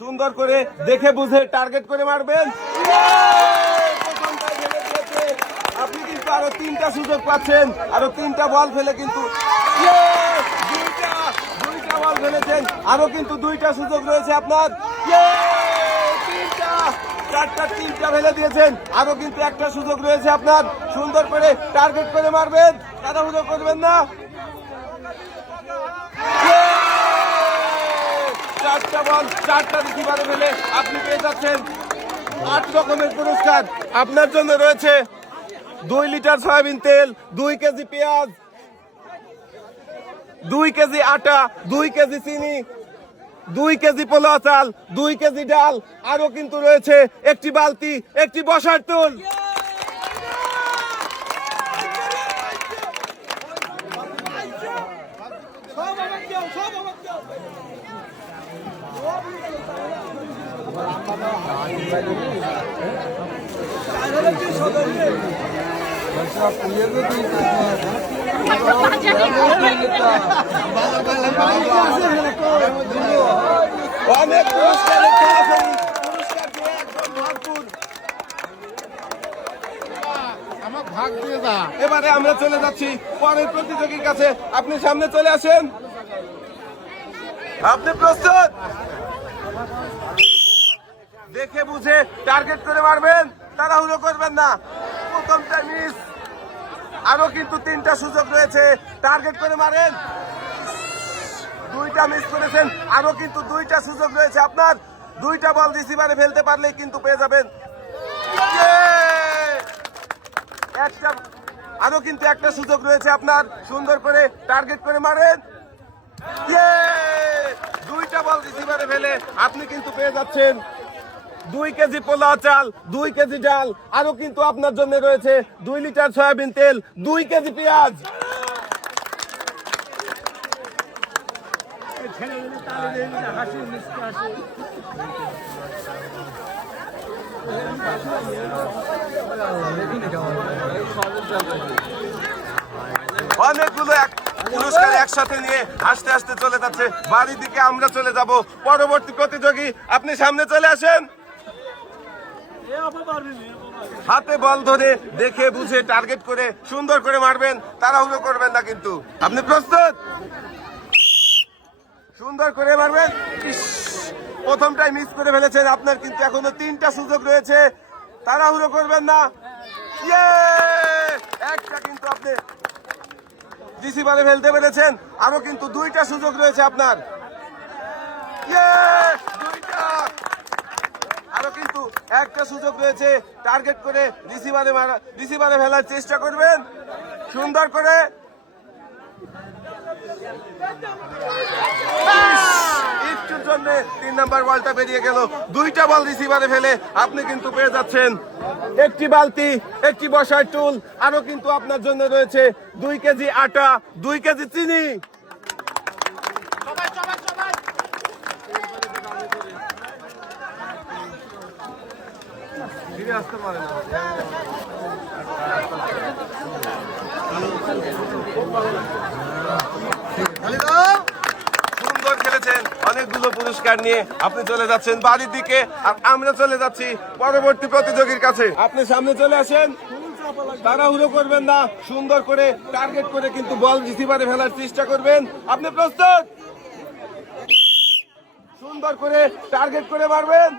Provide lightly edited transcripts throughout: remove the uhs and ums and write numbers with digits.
সুন্দর করে দেখে বুঝে টার্গেট করে মারবেন। আপনি কিন্তু আরো 3টা সুযোগ পাচ্ছেন, আরো 3টা বল ফেলে কিন্তু দুইটা বল ফেলেছেন, আরো কিন্তু 2টা সুযোগ রয়েছে আপনার। 3টা ফেলে দিয়েছেন, আরো কিন্তু 1টা সুযোগ রয়েছে আপনার। সুন্দর করে টার্গেট করে মারবেন, তাড়াহুড়ো করবেন না। 4টা বল 4টা রিসিভারে ফেলে আপনি পেয়ে যাচ্ছেন 8 রকমের পুরস্কার। আপনার জন্য রয়েছে 2 লিটার সয়াবিন তেল, 2 কেজি পেঁয়াজ, 2 কেজি আটা, 2 কেজি চিনি, 2 কেজি পোলাও চাল, 2 কেজি ডাল, আরো কিন্তু রয়েছে একটি বালতি, একটি বসার টুল। অনেক পুরস্কারের খেলাখেলি, পুরস্কার দিয়ে একদম ভরপুর। এবারে আমরা চলে যাচ্ছি পরের প্রতিযোগীর কাছে। আপনি সামনে চলে আসেন। আপনি প্রস্তুত? দেখে বুঝে টার্গেট করে মারবেন, তাড়াহুড়ো করবেন না। প্রথমটা মিস, আরো কিন্তু 3টা সুযোগ রয়েছে, টার্গেট করে মারেন। 2টা মিস করেছেন, আরো কিন্তু 2টা সুযোগ রয়েছে আপনার। 2টা বল রিসিভারে ফেলতে পারলেই কিন্তু পেয়ে যাবেন। আরো কিন্তু 1টা সুযোগ রয়েছে আপনার। সুন্দর করে টার্গেট করে মারেন। 2টা বল রিসিভারে ফেলে আপনি কিন্তু পেয়ে যাচ্ছেন 2 কেজি পোলাও চাল, 2 কেজি ডাল, আরো কিন্তু আপনার জন্য রয়েছে 2 লিটার সয়াবিন তেল, 2 কেজি পেঁয়াজ। অনেকগুলো পুরস্কার একসাথে নিয়ে আস্তে আস্তে চলে যাচ্ছে বাড়ির দিকে। আমরা চলে যাব পরবর্তী প্রতিযোগী। আপনি সামনে চলে আসেন। হাতে বল ধরে দেখে বুঝে টার্গেট করে সুন্দর করে মারবেন, তাড়াহুড়ো করবেন না কিন্তু। আপনি প্রস্তুত? সুন্দর করে মারবেন। প্রথমটাই মিস করে ফেলেছেন, আপনার কিন্তু এখনো 3টা সুযোগ রয়েছে, তাড়াহুড়ো করবেন না। একটা কিন্তু আপনি রিসিভারে ফেলতে পেরেছেন, আরো কিন্তু 2টা সুযোগ রয়েছে আপনার। আরো কিন্তু 1টা সুযোগ রয়েছে, টার্গেট করে রিসিভারে ফেলার চেষ্টা করবেন সুন্দর করে। একটুর জন্য 3 নাম্বার বলটা বেরিয়ে গেল। 2টা বল রিসিভারে ফেলে আপনি কিন্তু পেয়ে যাচ্ছেন একটি বালতি, একটি বসার টুল, আরো কিন্তু আপনার জন্য রয়েছে 2 কেজি আটা, 2 কেজি চিনি। আসতে পারে না। সুন্দর খেলেছেন, অনেকগুলো পুরস্কার নিয়ে আপনি চলে যাচ্ছেন বাড়ির দিকে। আর আমরা চলে যাচ্ছি পরবর্তী প্রতিযোগীর কাছে। আপনি সামনে চলে আসেন, তাড়াহুড়ো করবেন না। সুন্দর করে টার্গেট করে কিন্তু বল রিসিভারে ফেলার চেষ্টা করবেন। আপনি প্রস্তুত? সুন্দর করে টার্গেট করে মারবেন।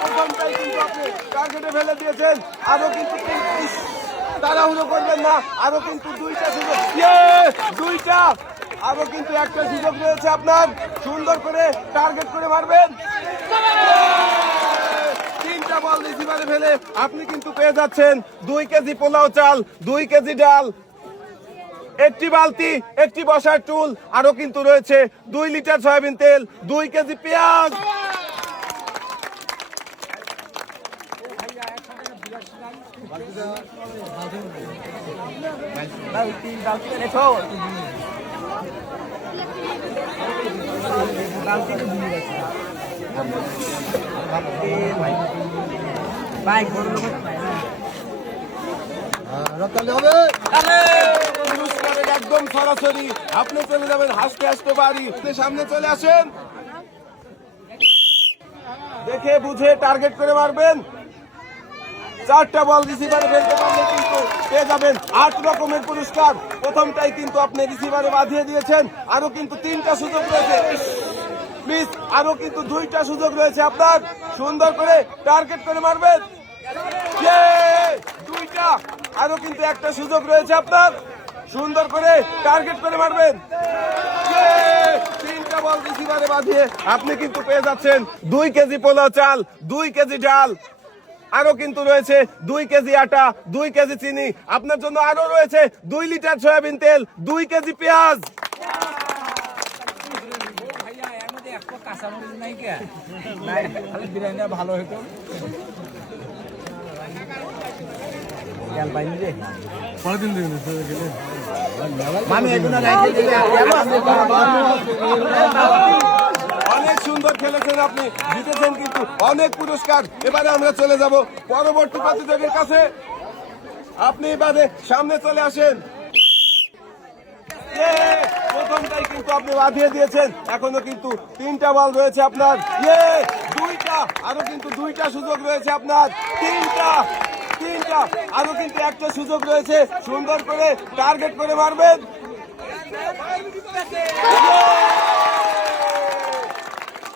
প্রথমটাই কিন্তু আপনি টার্গেটে ফেলে দিয়েছেন, আরো কিন্তু তাড়াহুড়ো করবেন না। আরো কিন্তু 2টা সুযোগ, 2টা, আরো কিন্তু 1টা সুযোগ রয়েছে আপনার। সুন্দর করে টার্গেট করে মারবেন। 3টা বল রিসিভারে ফেলে আপনি কিন্তু পেয়ে যাচ্ছেন 2 কেজি পোলাও চাল, 2 কেজি ডাল, একটি বালতি, একটি বসার টুল, আরো কিন্তু রয়েছে 2 লিটার সয়াবিন তেল, 2 কেজি পেঁয়াজ। পুরস্কারের একদম সরাসরি আপনি চলে যাবেন হাসতে হাসতে বাড়ি। আপনি সামনে চলে আসেন, দেখে বুঝে টার্গেট করে মারবেন। 4টা বল রিসিভারে ফেলতে পারলে কিন্তু পেয়ে যাবেন 8 রকমের পুরস্কার। প্রথমটাই কিন্তু আপনি রিসিভারে বাঁধিয়ে দিয়েছেন, আরো কিন্তু 3টা সুযোগ রয়েছে। প্লিজ, আরো কিন্তু 2টা সুযোগ রয়েছে আপনার। সুন্দর করে টার্গেট করে মারবেন। 2টা, আরো কিন্তু একটা সুযোগ রয়েছে আপনার। সুন্দর করে টার্গেট করে মারবেন। 3টা বল রিসিভারে বাঁধিয়ে আপনি কিন্তু পেয়ে যাচ্ছেন 2 কেজি পোলাও চাল, 2 কেজি ডাল, আরো কিন্তু রয়েছে 2 কেজি আটা, 2 কেজি চিনি। আপনার জন্য আরো রয়েছে 2 লিটার সয়াবিন তেল, 2 কেজি পেঁয়াজ। ভালো হতো অনেক সুন্দর খেলেছেন আপনি, জিতেছেন কিন্তু অনেক পুরস্কার। এবারে আমরা চলে যাব পরবর্তী প্রতিযোগীর কাছে। আপনি এবারে সামনে চলে আসেন। প্রথমটাই কিন্তু আপনি বাঁধিয়ে দিয়েছেন, এখনো কিন্তু 3টা বল রয়েছে আপনার। 2টা, আরো কিন্তু 2টা সুযোগ রয়েছে আপনার। 3টা, আরো কিন্তু একটা সুযোগ রয়েছে। সুন্দর করে টার্গেট করে মারবেন।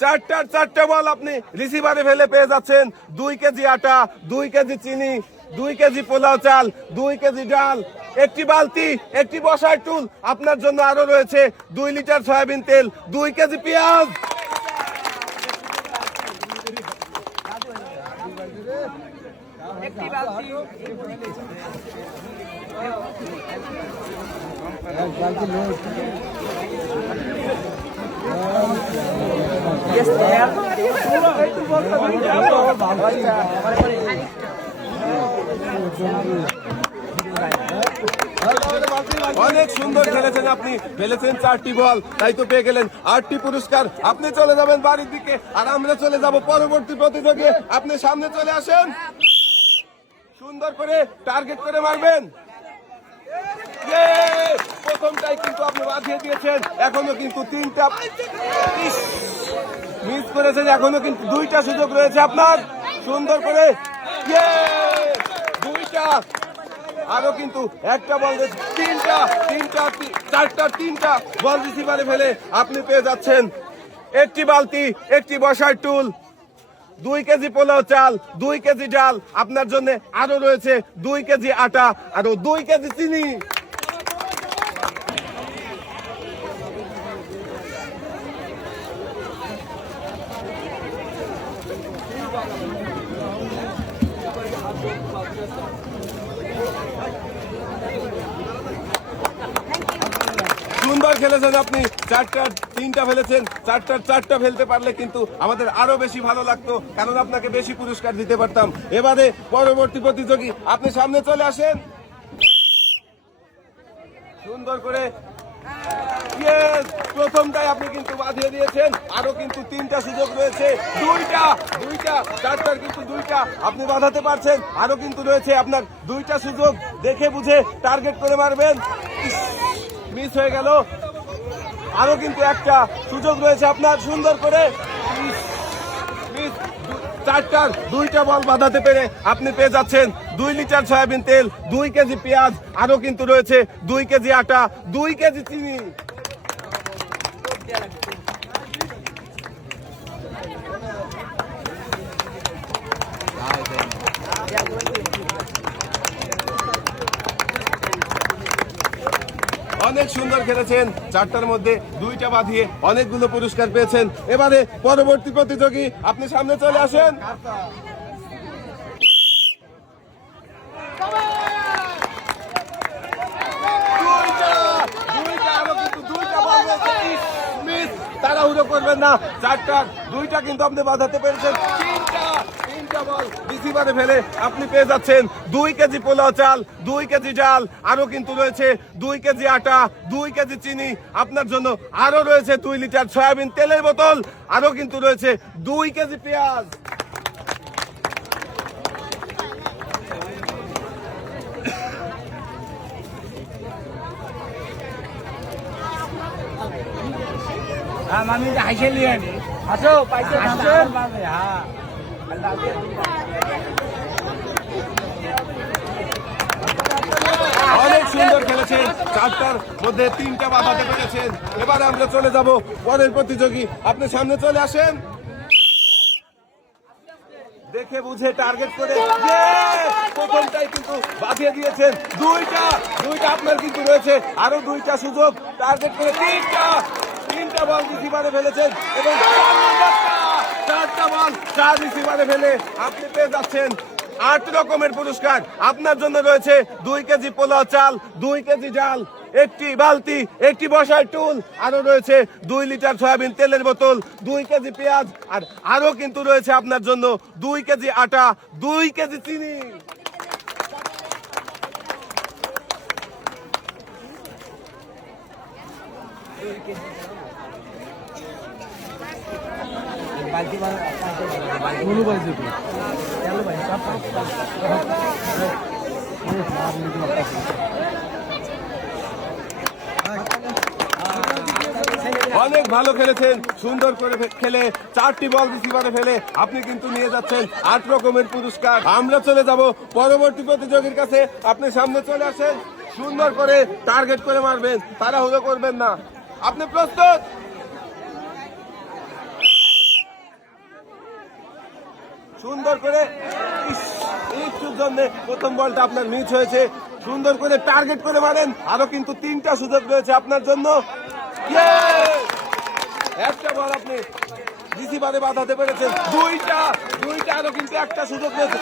4টা বল আপনি রিসিভারে ফেলে পেয়ে যাচ্ছেন 2 কেজি আটা, 2 কেজি চিনি, 2 কেজি পোলাও চাল, 2 কেজি ডাল, একটি বালতি, একটি বসার টুল। আপনার জন্য আরো রয়েছে 2 লিটার সয়াবিন তেল, 2 কেজি পেঁয়াজ। অনেক সুন্দর খেলেছেন আপনি, ফেলেছেন 4টি বল, তাই তো পেয়ে গেলেন 8টি পুরস্কার। আপনি চলে যাবেন বাড়ির দিকে, আর আমরা চলে যাব পরবর্তী প্রতিযোগী। আপনি সামনে চলে আসেন, সুন্দর করে টার্গেট করে মারবেন। প্রথমটাই কিন্তু আপনি বাঁধিয়ে দিয়েছেন, এখনো কিন্তু 3টা মিস করেছেন, এখনো কিন্তু 2টা সুযোগ রয়েছে আপনার। সুন্দর করে 2টা, আরো কিন্তু একটা বল, 3টা বল রিসিভারে ফেলে আপনি পেয়ে যাচ্ছেন একটি বালতি, একটি বসার টুল, 2 কেজি পোলাও চাল, 2 কেজি ডাল। আপনার জন্য আরো রয়েছে 2 কেজি আটা, আরো 2 কেজি চিনি। সুন্দর খেলেছেন আপনি, 3টা ফেলেছেন। 4টা ফেলতে পারলে কিন্তু আমাদের আরো বেশি ভালো লাগতো, কারণ আপনাকে বেশি পুরস্কার দিতে পারতাম। এবারে পরবর্তী প্রতিযোগী, আপনি সামনে চলে আসেন। সুন্দর করে প্রথমটাই আপনি কিন্তু বাঁধিয়ে দিয়েছেন, আরো কিন্তু 3টা সুযোগ রয়েছে। 2টা, 4টার কিন্তু 2টা আপনি বাঁধাতে পারছেন, আরো কিন্তু রয়েছে আপনার 2টা সুযোগ। দেখে বুঝে টার্গেট করে মারবেন। মিস হয়ে গেল, আরো কিন্তু একটা সুযোগ রয়েছে আপনার। সুন্দর করে 2টা বল বাঁধাতে পেরে আপনি পেয়ে যাচ্ছেন 2 লিটার সয়াবিন তেল, 2 কেজি পেঁয়াজ, আরো কিন্তু রয়েছে 2 কেজি আটা, 2 কেজি চিনি। অনেক সুন্দর খেলেছেন, 4টার মধ্যে 2টা বাঁধিয়ে অনেকগুলো পুরস্কার পেয়েছেন। এবারে পরবর্তী প্রতিযোগী, আপনি সামনে চলে আসেন। তাড়াহুড়ো করবেন না, 4টার 2টা কিন্তু আপনি বাঁধাতে পেরেছেন। 3টা বল রিসিভারে ফেলে আপনি পেয়ে যাচ্ছেন 2 কেজি পোলাও চাল, 2 কেজি ডাল, আরো কিন্তু রয়েছে 2 কেজি আটা, 2 কেজি চিনি। আপনার জন্য আরো রয়েছে 2 লিটার সয়াবিন তেলের বোতল, আরো কিন্তু রয়েছে 2 কেজি পেঁয়াজ। আমি হাসে নিয়ে আসো পাইছে হ্যাঁ অনেক সুন্দর খেলেছেন, চারটার মধ্যে তিনটা বাঁধাতে পেরেছেন। এবারে আমরা চলে যাব পরের প্রতিযোগী, আপনি সামনে চলে আসেন। দেখে বুঝে টার্গেট করে প্রথমটাই কিন্তু বাঁধিয়ে দিয়েছেন। দুইটা আপনার কিন্তু রয়েছে, আরো দুইটা সুযোগ। টার্গেট করে তিনটা বল রিসিভারে ফেলেছেন এবং চারটা বল চার রিসিভারে ফেলে আপনি পেয়ে যাচ্ছেন 8 রকমের পুরস্কার। আপনার জন্য রয়েছে 2 কেজি পোলাও চাল, 2 কেজি ডাল, একটি বালতি, একটি বসার টুল, আরো রয়েছে 2 লিটার সয়াবিন তেলের বোতল, 2 কেজি পেঁয়াজ, আর আরো কিন্তু রয়েছে আপনার জন্য 2 কেজি আটা, 2 কেজি চিনি। অনেক ভালো খেলেছেন, সুন্দর করে খেলে 4টি বল রিসিভারে ফেলে আপনি কিন্তু নিয়ে যাচ্ছেন 8 রকমের পুরস্কার। আমরা চলে যাব পরবর্তী প্রতিযোগীর কাছে, আপনি সামনে চলে আসেন। সুন্দর করে টার্গেট করে মারবেন, তাড়াহুড়ো করবেন না। আপনি প্রস্তুত? সুন্দর করে একটুর জন্য প্রথম বলটা আপনার মিস হয়েছে। সুন্দর করে টার্গেট করে মারেন, আরো কিন্তু 3টা সুযোগ রয়েছে আপনার জন্য। একটা বল আপনি রিসিভারে বাঁধাতে পেরেছেন, দুইটা আরো কিন্তু একটা সুযোগ রয়েছে।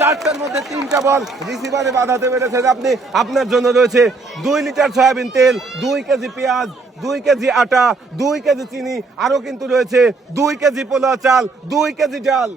4টার মধ্যে 3টা বল রিসিভারে বাঁধাতে পেরেছেন আপনি। আপনার জন্য রয়েছে 2 লিটার সয়াবিন তেল, 2 কেজি পেঁয়াজ, 2 কেজি আটা, 2 কেজি চিনি, আরো কিন্তু রয়েছে 2 কেজি পোলাও চাল, 2 কেজি ডাল।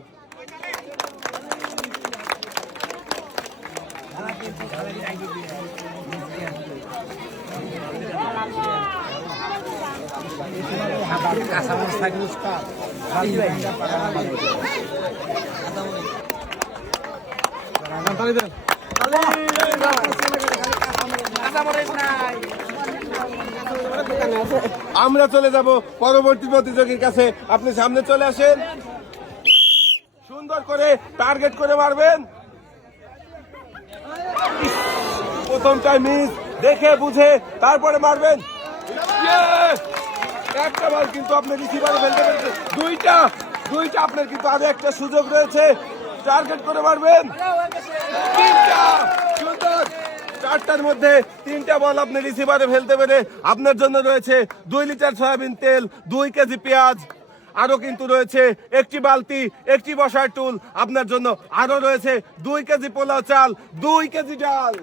আমরা চলে যাব পরবর্তী প্রতিযোগীর কাছে, আপনি সামনে চলে আসেন। সুন্দর করে টার্গেট করে মারবেন। প্রথমটাই মিস, দেখে বুঝে তারপরে মারবেন। একটা বল কিন্তু আপনি রিসিভারে ফেলতে পেরেছেন। দুইটা আপনার কিন্তু আরো একটা সুযোগ রয়েছে, টার্গেট করে মারবেন। 3টা সুন্দর, 4টার মধ্যে 3টা বল আপনি রিসিভারে ফেলতে পেরে আপনার জন্য রয়েছে 2 লিটার সয়াবিন তেল, 2 কেজি পেঁয়াজ, আরো কিন্তু রয়েছে একটি বালতি, একটি বসার টুল, আপনার জন্য আরো রয়েছে 2 কেজি পোলাও চাল, 2 কেজি ডাল।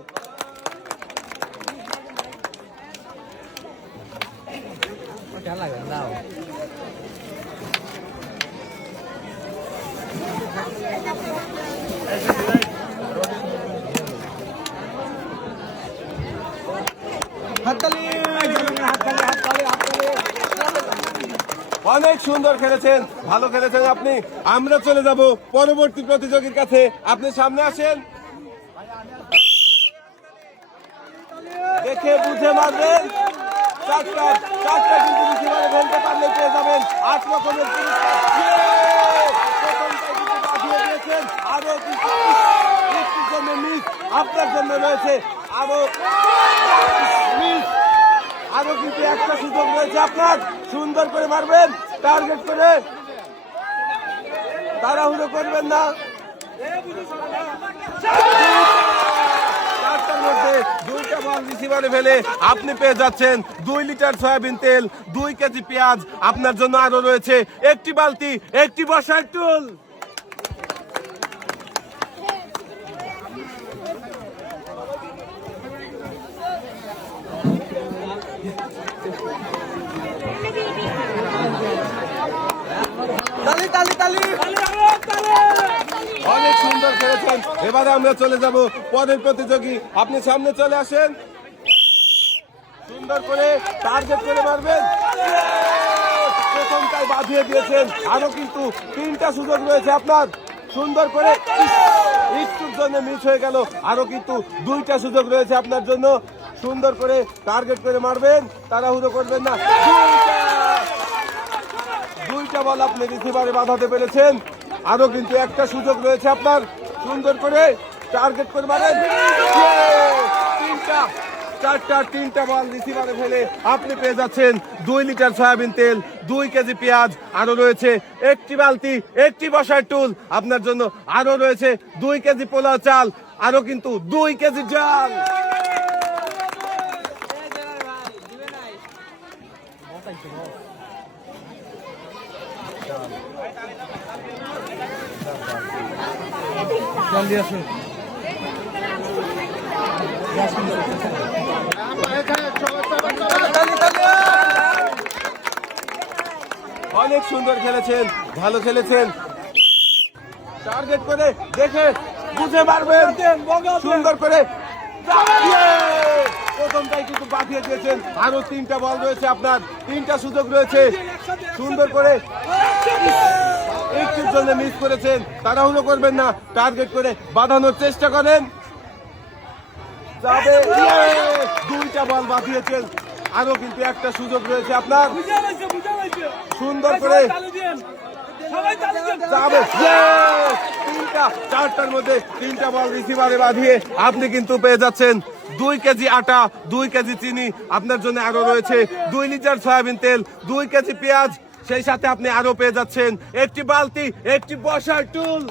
অনেক সুন্দর খেলেছেন, ভালো খেলেছেন আপনি। আমরা চলে যাব পরবর্তী প্রতিযোগীর কাছে, আপনি সামনে আসেন। দেখে বুঝে মারবেন। 4টা কিন্তু রিসিভারে ফেলতে পারলে পেয়ে যাবেন 8 রকমের পুরস্কার। প্রথমটাই কিন্তু বাঁধিয়ে দিয়েছেন, আরো কিন্তু একটির জন্য মিস। আপনার জন্য রয়েছে আরো কিন্তু একটা সুযোগ রয়েছে আপনার। সুন্দর করে মারবেন, টার্গেট করে, তাড়াহুড়ো করবেন না। 4টার মধ্যে 2টা বল রিসিভারে ফেলে আপনি পেয়ে যাচ্ছেন 2 লিটার সয়াবিন তেল, 2 কেজি পেঁয়াজ, আপনার জন্য আরো রয়েছে একটি বালতি, একটি বসার টুল। অনেক সুন্দর খেলেছেন। এবারে আমরা চলে যাব পরের প্রতিযোগী, আপনি সামনে চলে আসেন। সুন্দর করে টার্গেট করে মারবেন। প্রথমটাই বাঁধিয়ে দিয়েছেন, আরো কিন্তু 3টা সুযোগ রয়েছে আপনার। সুন্দর করে, একটুর জন্য মিস হয়ে গেল, আরো কিন্তু 2টা সুযোগ রয়েছে আপনার জন্য। সুন্দর করে টার্গেট করে মারবেন, তাড়াহুড়ো করবেন না। বল আপনি রিসিভারে বাঁধাতে পেরেছেন। আরো কিন্তু একটা সুযোগ রয়েছে আপনার, সুন্দর করে টার্গেট করে মারেন। তিনটা বল রিসিভারে ফেলে আপনি পেয়ে যাচ্ছেন 2 লিটার সয়াবিন তেল, 2 কেজি পেঁয়াজ, আরো রয়েছে একটি বালতি, একটি বসার টুল, আপনার জন্য আরো রয়েছে 2 কেজি পোলাও চাল, আরো কিন্তু 2 কেজি ডাল। জলদি আসুন। অনেক সুন্দর খেলেছেন, ভালো খেলেছেন। টার্গেট করে দেখে বুঝে মারবেন, সুন্দর করে। প্রথমটাই কিন্তু বাঁধিয়ে দিয়েছেন, আরো 3টা বল রয়েছে আপনার, 3টা সুযোগ রয়েছে। সুন্দর করে একটির জন্য মিস করেছেন, তাড়াহুড়ো করবেন না, টার্গেট করে বাঁধানোর চেষ্টা করেন। 2টা বল বাঁধিয়েছেন, আরো কিন্তু একটা সুযোগ রয়েছে আপনার, সুন্দর করে। 4টার মধ্যে 3টা বল রিসিভারে বাঁধিয়ে আপনি কিন্তু পেয়ে যাচ্ছেন 2 কেজি আটা, 2 কেজি চিনি, আপনার জন্য আরো রয়েছে 2 লিটার সয়াবিন তেল, 2 কেজি পেঁয়াজ, সেই সাথে আপনি আরো পেয়ে যাচ্ছেন একটি বালতি, একটি বসার টুল।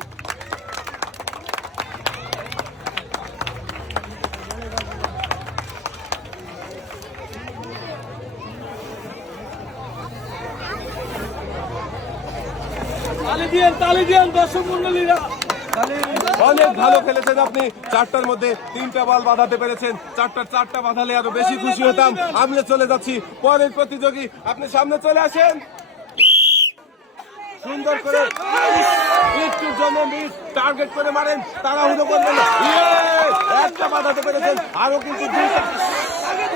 তালি দিয়েন দর্শক মন্ডলীরা। অনেক ভালো খেলেছেন আপনি, 4টার মধ্যে 3টা বল বাঁধাতে পেরেছেন। 4টা বাঁধালে আরো বেশি খুশি হতাম। আমরা চলে যাচ্ছি পরের প্রতিযোগী, আপনি সামনে চলে আসেন। সুন্দর করে একটুর জন্য মিস, টার্গেট করে মারেন, তাড়াহুড়ো করবেন না। একটা বাঁধাতে পেরেছেন, আরো কিন্তু 2টা,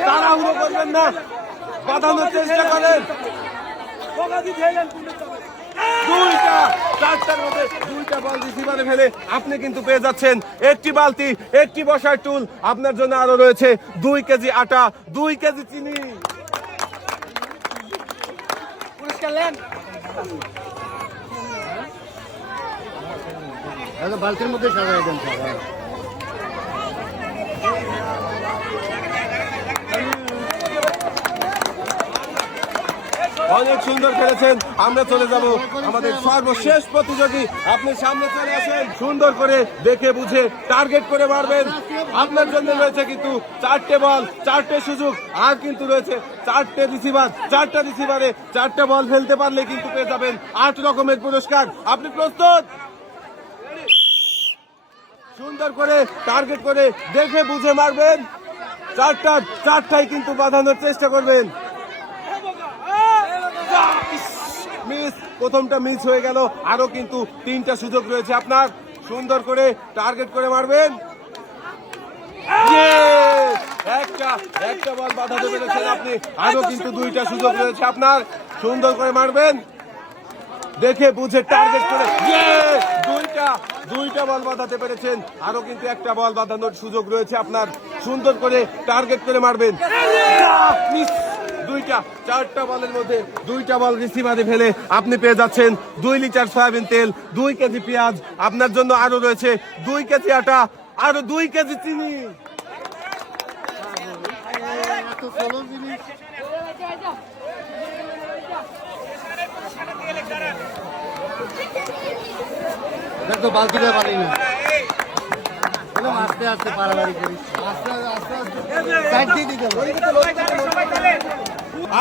তাড়াহুড়ো করবেন না, বাঁধানোর চেষ্টা করেন। 4টার মধ্যে 2টা বল রিসিভারে ফেলে আপনি কিন্তু পেয়ে যাচ্ছেন একটি বালতি, একটি বসার টুল, আপনার জন্য আরো রয়েছে 2 কেজি আটা, 2 কেজি চিনি। পুরস্কার নেন। বালতির মধ্যে সাজাই দেন সবাই। অনেক সুন্দর খেলেছেন। আমরা চলে যাব আমাদের সর্বশেষ প্রতিযোগী, আপনি সামনে চলে আসেন। সুন্দর করে দেখে বুঝে টার্গেট করে মারবেন। আপনার জন্য রয়েছে কিন্তু 4টে বল, 4টে সুযোগ, আর কিন্তু রয়েছে 4টে রিসিভার। 4টা রিসিভারে 4টা বল ফেলতে পারলে কিন্তু পেয়ে যাবেন 8 রকমের পুরস্কার। আপনি প্রস্তুত? সুন্দর করে টার্গেট করে দেখে বুঝে মারবেন। 4টাই কিন্তু বাঁধানোর চেষ্টা করবেন। মিস, প্রথমটা মিস হয়ে গেল, আরো কিন্তু 3টা সুযোগ রয়েছে আপনার, সুন্দর করে টার্গেট করে মারবেন। একটা বল বাঁধাতে পেরেছেন আপনি, আরো কিন্তু 2টা সুযোগ রয়েছে আপনার, সুন্দর করে মারবেন, দেখে বুঝে টার্গেট করে। 2টা বল বাঁধাতে পেরেছেন, আরো কিন্তু একটা বল বাঁধানোর সুযোগ রয়েছে আপনার, সুন্দর করে টার্গেট করে মারবেন। 4টা বলের মধ্যে 2টা বল রিসিভারে ফেলে আপনি পেয়ে যাচ্ছেন 2 লিটার সয়াবিন তেল, 2 কেজি পেঁয়াজ, আপনার জন্য আরো রয়েছে 2 কেজি আটা, আরো 2 কেজি চিনি। দেখো বালতিটা পারি না, আস্তে আস্তে পারাবাড়ি করিস, আস্তে আস্তে সাইড দিয়ে দিতে হবে।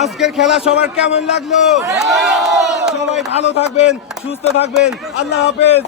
আজকের খেলা সবার কেমন লাগলো? সবাই ভালো থাকবেন, সুস্থ থাকবেন, আল্লাহ হাফেজ।